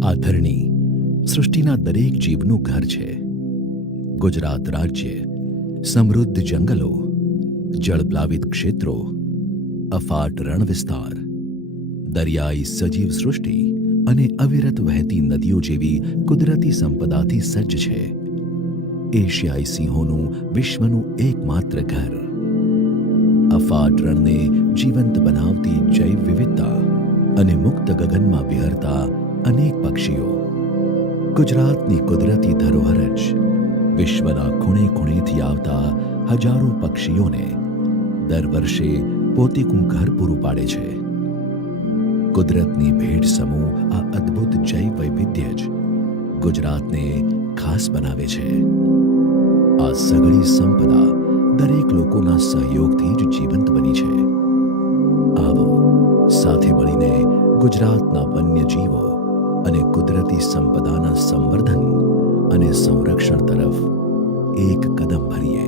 આ ધરણી સૃષ્ટિના દરેક જીવનું ઘર છે. ગુજરાત રાજ્ય સમૃદ્ધ જંગલો, જળપ્લાવિત ક્ષેત્રો, અફાટ રણ વિસ્તાર, દરિયાઈ સજીવ સૃષ્ટિ અને અવિરત વહેતી નદીઓ જેવી કુદરતી સંપદાથી સજ્જ છે. એશિયાઈ સિંહોનું વિશ્વનું એકમાત્ર ઘર. અફાટ રણને જીવંત બનાવતી જૈવ વિવિધતા અને મુક્ત ગગનમાં વિહરતા અનેક પક્ષીઓ. ગુજરાતની કુદરતી ધરોહર જ વિશ્વના ખૂણે ખૂણેથી આવતા હજારો પક્ષીઓને દર વર્ષે પોતીકું ઘર પૂરું પાડે છે. કુદરતની ભેટ સમૂહ આ અદ્ભુત જૈવ વૈવિધ્ય જ ગુજરાતને ખાસ બનાવે છે. આ સઘળી સંપદા દરેક લોકોના સહયોગથી જ જીવંત બની છે. આવો સાથે મળીને ગુજરાતના વન્યજીવો અને કુદરતી સંપદાના સંવર્ધન અને સંરક્ષણ તરફ એક કદમ ભરીએ.